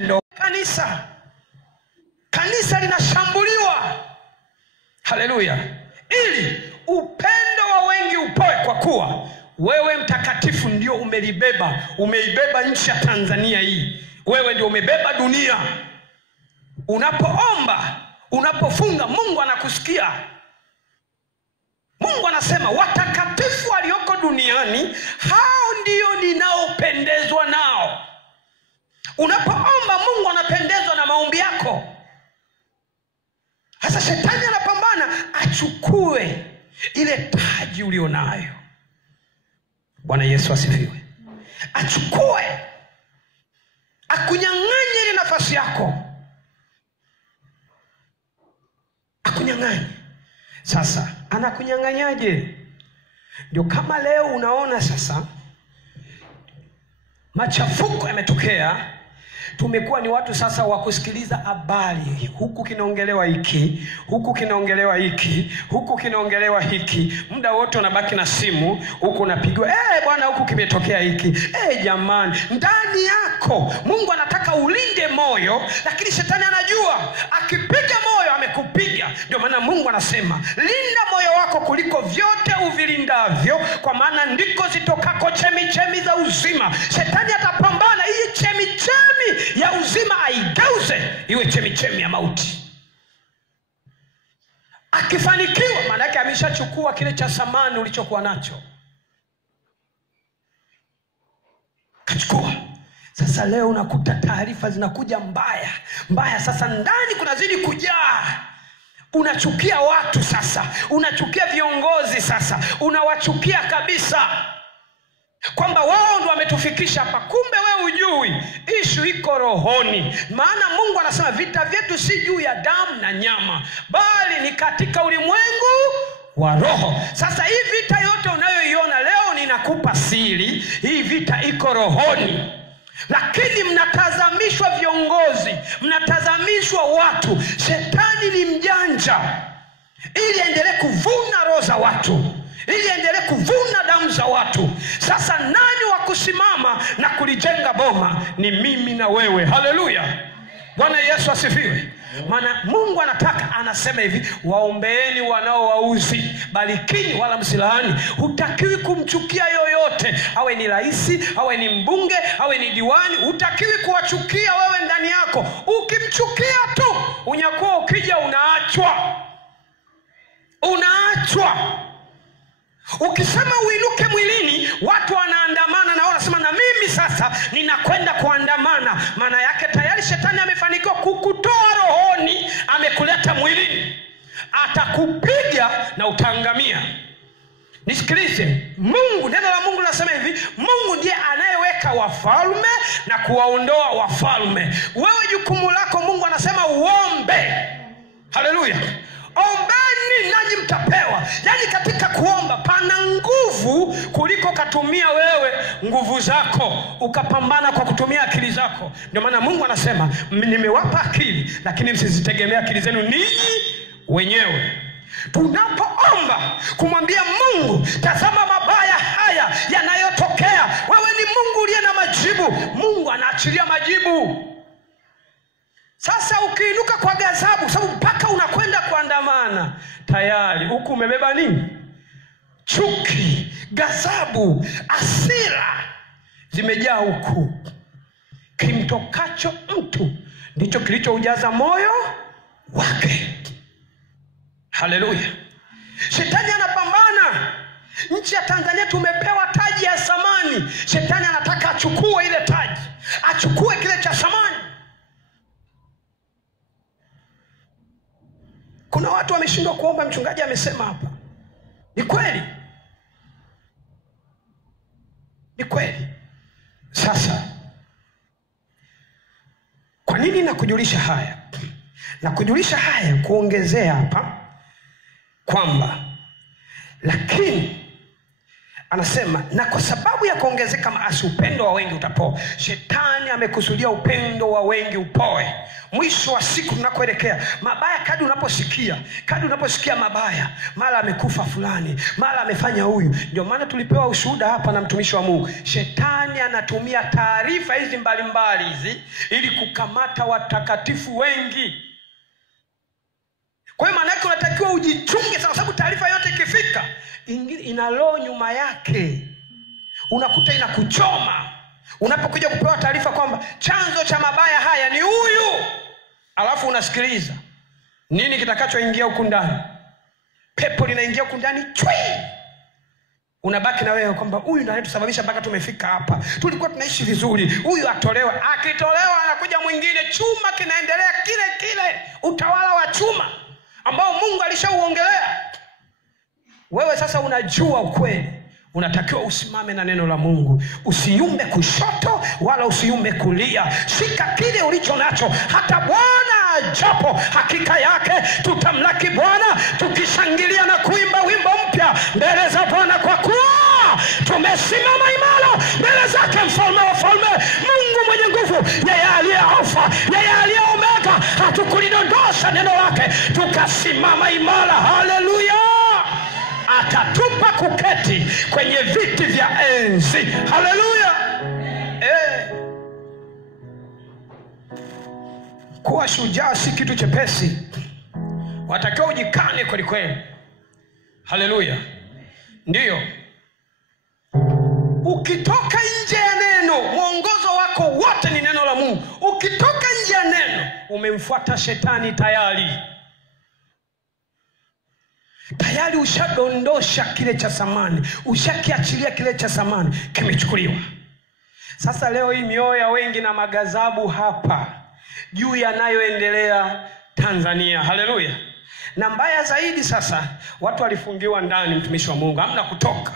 ndo kanisa linashambuliwa. Haleluya. Ili upendo wa wengi upoe, kwa kuwa wewe mtakatifu ndio umeibeba nchi ya Tanzania hii. Wewe ndio umebeba dunia. Unapoomba, unapofunga, Mungu anakusikia. Mungu anasema watakatifu walioko duniani, hao ndio ninaopendezwa nao. Unapoomba, Mungu anapendezwa na maombi yako. Sasa shetani anapambana achukue ile taji ulionayo. Bwana Yesu asifiwe. Achukue, akunyang'anye ile nafasi yako, akunyang'anye. Sasa anakunyang'anyaje? Ndio kama leo unaona sasa machafuko yametokea. Tumekuwa ni watu sasa wa kusikiliza habari, huku kinaongelewa hiki, huku kinaongelewa hiki, huku kinaongelewa hiki. Muda wote unabaki na simu, huku unapigwa, bwana huku kimetokea hiki. Jamani, ndani yako Mungu anataka ulinde moyo, lakini shetani anajua akipiga moyo amekupiga. Ndio maana Mungu anasema linda moyo wako kuliko vyote uvilindavyo, kwa maana ndiko zitokako chemichemi za uzima. Shetani atapambana hii chemichemi ya uzima aigeuze iwe chemichemi ya mauti. Akifanikiwa, maana yake ameshachukua kile cha samani ulichokuwa nacho, kachukua. Sasa leo unakuta taarifa zinakuja mbaya. Sasa ndani kunazidi kujaa. Unachukia watu sasa, unachukia viongozi sasa, unawachukia kabisa, kwamba wao ndio wametufikisha hapa. Kumbe wewe hujui issue iko rohoni. Maana Mungu anasema vita vyetu si juu ya damu na nyama, bali ni katika ulimwengu wa roho. Sasa hii vita yote unayoiona leo, ninakupa siri, hii vita iko rohoni. Lakini mnatazamishwa viongozi, mnatazamishwa watu. Shetani ni mjanja, ili endelee kuvuna roho za watu, ili endelee kuvuna damu za watu. Sasa nani wa kusimama na kulijenga boma? Ni mimi na wewe. Haleluya. Bwana Yesu asifiwe. Maana Mungu anasema hivi, waombeeni wanaowauzi, barikini wala msilaani. Hutakiwi kumchukia yoyote, awe ni rais, awe ni mbunge, awe ni diwani. Hutakiwi kuwachukia wewe ndani yako. Ukimchukia tu, unyakuwa ukija unaachwa. Ukisema uinuke mwilini, watu wanaandamana na wanasema na mimi sasa ninakwenda kuandamana. Maana yake tayari shetani amefanikiwa kukutoa rohoni, amekuleta mwilini. Atakupiga na utaangamia. Nisikilize, Mungu, neno la Mungu linasema hivi, Mungu ndiye anayeweka wafalme na kuwaondoa wafalme. Wewe jukumu lako, Mungu anasema uombe. Haleluya. Ombeni nanyi mtapewa. Yaani katika kuomba pana nguvu kuliko katumia wewe nguvu zako ukapambana kwa kutumia akili zako. Ndio maana Mungu anasema nimewapa akili, lakini msizitegemea akili zenu ninyi wenyewe. Tunapoomba kumwambia Mungu, tazama mabaya haya yanayotokea, wewe ni Mungu uliye na majibu, Mungu anaachilia majibu. Sasa ukiinuka kwa ghadhabu, sababu mpaka unakwenda kuandamana, tayari huku umebeba nini? Chuki, ghadhabu, hasira zimejaa huku. Kimtokacho mtu ndicho kilichoujaza moyo wake. Haleluya. Shetani anapambana. Nchi ya Tanzania tumepewa taji ya samani. Shetani anataka achukue ile taji, achukue kile cha samani. Kuna watu wameshindwa kuomba, mchungaji amesema hapa. Ni kweli. Ni kweli. Sasa kwa nini nakujulisha haya? Nakujulisha haya kuongezea hapa kwamba lakini Anasema, na kwa sababu ya kuongezeka maasi upendo wa wengi utapoa. Shetani amekusudia upendo wa wengi upoe. Mwisho wa siku tunakoelekea, mabaya kadri unaposikia mabaya, mara amekufa fulani, mara amefanya huyu. Ndio maana tulipewa ushuhuda hapa na mtumishi wa Mungu. Shetani anatumia taarifa hizi mbalimbali hizi ili kukamata watakatifu wengi. Kwa hiyo maana yake unatakiwa ujichunge, kwa sababu taarifa yote ikifika ina roho nyuma yake, unakuta inakuchoma. Unapokuja kupewa taarifa kwamba chanzo cha mabaya haya ni huyu, alafu unasikiliza nini kitakachoingia huku ndani, pepo linaingia huku ndani chui, unabaki na wewe kwamba huyu ndiye anatusababisha mpaka tumefika hapa. Tulikuwa tunaishi vizuri, huyu atolewa. Akitolewa anakuja mwingine, chuma kinaendelea kile utawala wa chuma ambao Mungu alishauongelea. Wewe sasa unajua ukweli, unatakiwa usimame na neno la Mungu. Usiyumbe kushoto wala usiyumbe kulia. Shika kile ulicho nacho. Hata Bwana ajapo, hakika yake tutamlaki Bwana tukishangilia na kuimba wimbo mpya mbele za Bwana, kwa kuwa tumesimama imara mbele zake mfalme wa falme, Mungu mwenye nguvu, yeye aliye Alfa, yeye aliye Omega. Hatukulidondosha neno lake, tukasimama imara. Haleluya! Atatupa kuketi kwenye viti vya enzi. Haleluya! Kuwa shujaa si kitu chepesi. Watakiwa ujikane kweli kweli. Haleluya! Ndiyo. Ukitoka nje ya neno, mwongozo wako wote ni neno la Mungu. Ukitoka nje ya neno, umemfuata shetani tayari. Tayari ushadondosha kile cha samani, ushakiachilia kile cha samani, kimechukuliwa. Sasa leo hii mioyo ya wengi na magazabu hapa juu yanayoendelea Tanzania. Haleluya! Na mbaya zaidi sasa, watu walifungiwa ndani, mtumishi wa Mungu, hamna kutoka.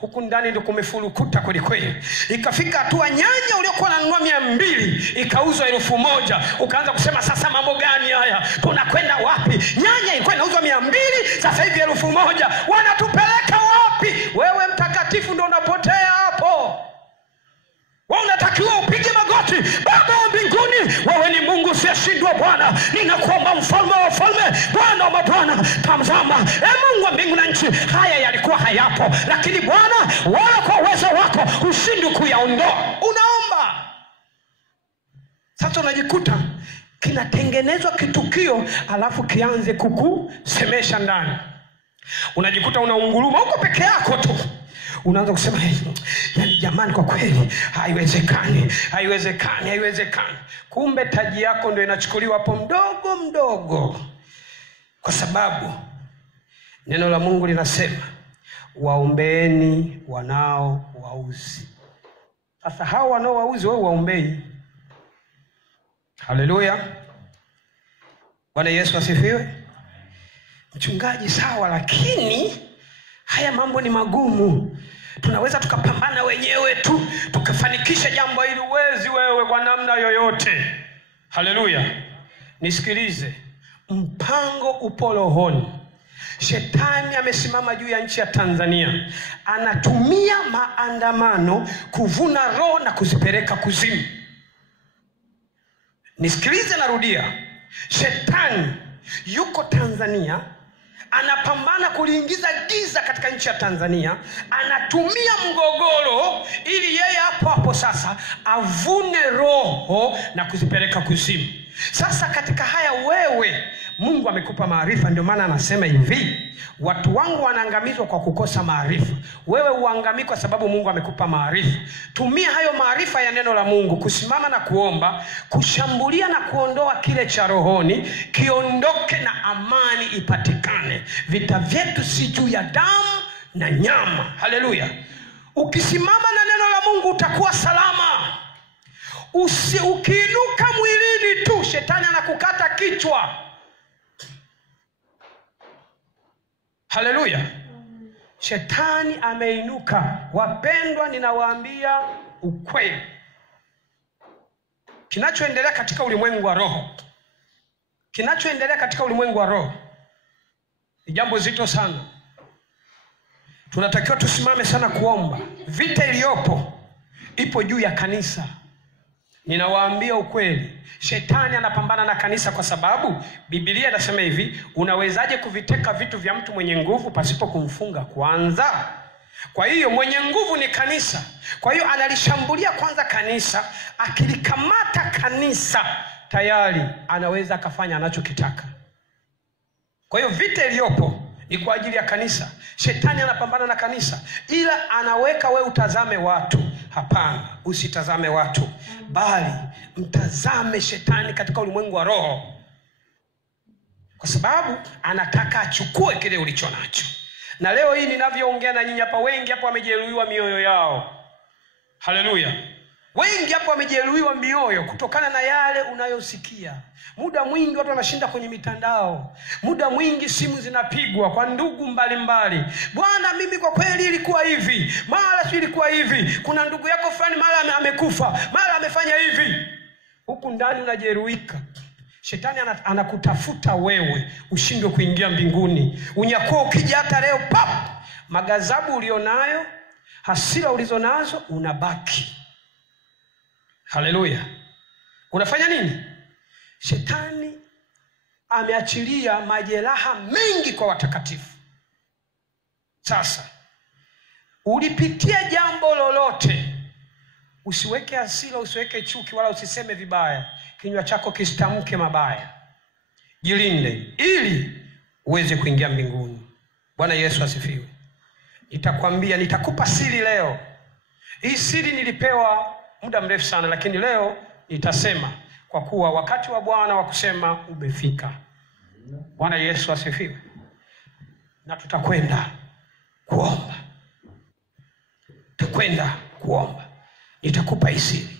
Huku ndani ndio kumefurukuta kweli kweli. Ikafika hatua nyanya uliokuwa unanunua 200 ikauzwa 1000. Ukaanza kusema sasa mambo gani haya? Tunakwenda wapi? Nyanya ilikuwa inauzwa 200, sasa hivi 1000. Wanatupeleka wapi? Wewe mtakatifu ndio unapotea hapo. Wewe unatakiwa upige magoti. Baba wa mbinguni, wewe ni Mungu usiyeshindwa Bwana. Ninakuomba mfalme wa falme, Bwana wa mabwana, tazama, Mungu wa mbingu na nchi, haya yalikuwa hayapo, lakini Bwana, wala kwa uwezo wako ushindi kuyaondoa. Unaomba. Sasa unajikuta kinatengenezwa kitukio, alafu kianze kukusemesha ndani. Unajikuta unaunguruma huko peke yako tu. Unaanza kusema, yani jamani, kwa kweli haiwezekani. Kumbe taji yako ndio inachukuliwa hapo mdogo mdogo, kwa sababu neno la Mungu linasema waombeeni wanao wauzi. Sasa hao wanao wauzi wewe waombei. Haleluya! Bwana Yesu asifiwe. Mchungaji, sawa, lakini haya mambo ni magumu. Tunaweza tukapambana wenyewe tu tukafanikisha jambo hili. Uwezi wewe kwa namna yoyote. Haleluya! Nisikilize, mpango upo rohoni. Shetani amesimama juu ya nchi ya Tanzania, anatumia maandamano kuvuna roho na kuzipeleka kuzimu. Nisikilize, narudia, shetani yuko Tanzania, anapambana kuliingiza giza katika nchi ya Tanzania. Anatumia mgogoro ili yeye hapo sasa avune roho na kuzipeleka kuzimu. Sasa katika haya wewe, Mungu amekupa maarifa. Ndio maana anasema hivi, watu wangu wanaangamizwa kwa kukosa maarifa. Wewe uangamii kwa sababu Mungu amekupa maarifa. Tumia hayo maarifa ya neno la Mungu kusimama na kuomba, kushambulia na kuondoa kile cha rohoni, kiondoke na amani ipatikane. Vita vyetu si juu ya damu na nyama. Haleluya! Ukisimama na neno la Mungu utakuwa salama. Ukiinuka mwilini tu, shetani anakukata kichwa. Haleluya! Shetani ameinuka. Wapendwa, ninawaambia ukweli. Kinachoendelea katika ulimwengu wa roho ni jambo zito sana. Tunatakiwa tusimame sana kuomba. Vita iliyopo ipo juu ya kanisa. Ninawaambia ukweli, shetani anapambana na kanisa kwa sababu Biblia inasema hivi, unawezaje kuviteka vitu vya mtu mwenye nguvu pasipo kumfunga kwanza? Kwa hiyo mwenye nguvu ni kanisa. Kwa hiyo analishambulia kwanza kanisa. Akilikamata kanisa, tayari anaweza akafanya anachokitaka. Kwa hiyo vita iliyopo ni kwa ajili ya kanisa. Shetani anapambana na kanisa, ila anaweka we utazame watu. Hapana, usitazame watu, bali mtazame shetani katika ulimwengu wa roho, kwa sababu anataka achukue kile ulicho nacho. Na leo hii ninavyoongea na nyinyi hapa, wengi hapa wamejeruhiwa mioyo yao. Haleluya. Wengi hapa wamejeruhiwa mioyo kutokana na yale unayosikia. Muda mwingi watu wanashinda kwenye mitandao. Muda mwingi simu zinapigwa kwa ndugu mbalimbali. Bwana, mimi kwa kweli ilikuwa hivi, mara si ilikuwa hivi. Kuna ndugu yako fulani mara amekufa, mara amefanya hivi. Huku ndani unajeruhika. Shetani anakutafuta wewe ushindwe kuingia mbinguni. Unyakuo ukija hata leo pap, magazabu ulionayo, hasira ulizonazo unabaki. Haleluya. Unafanya nini? Shetani ameachilia majeraha mengi kwa watakatifu. Sasa ulipitia jambo lolote, usiweke hasira, usiweke chuki, wala usiseme vibaya. Kinywa chako kisitamke mabaya. Jilinde ili uweze kuingia mbinguni. Bwana Yesu asifiwe. Nitakwambia, nitakupa siri leo. Hii siri nilipewa muda mrefu sana, lakini leo nitasema kwa kuwa wakati wa Bwana wa kusema umefika. Bwana Yesu asifiwe. Na tutakwenda kuomba. Nitakupa hii siri.